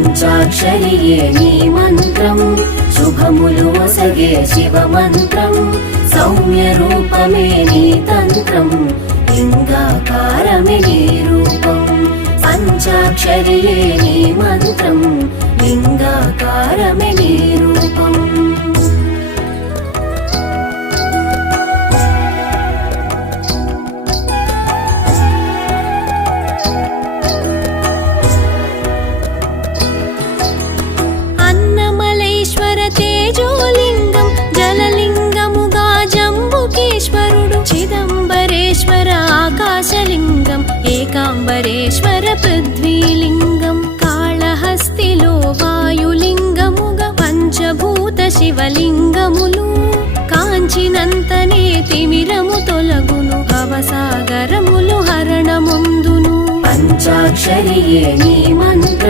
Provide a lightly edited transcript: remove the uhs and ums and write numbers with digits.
పంచాక్షరియే నీ మంత్రం శుభములు ఒసగే శివ మంత్రం సౌమ్య రూపమే నీ తంత్రం లింగాకారమే నీ రూపం పంచాక్షరియే నీ మంత్రం లింగాకారమే నీ రూపం తేజోలింగం జలలింగముగా జంబుకేశ్వరుడు చిదంబరేశ్వర ఆకాశలింగం ఏకాంబరేశ్వర పృథ్వీలింగం కాళహస్తిలో వాయులింగముగా పంచభూత శివలింగములు కాంచినంతనే తిమిరము తొలగును భవసాగరములు హరణముందును పంచాక్షరియే నీ మంత్రం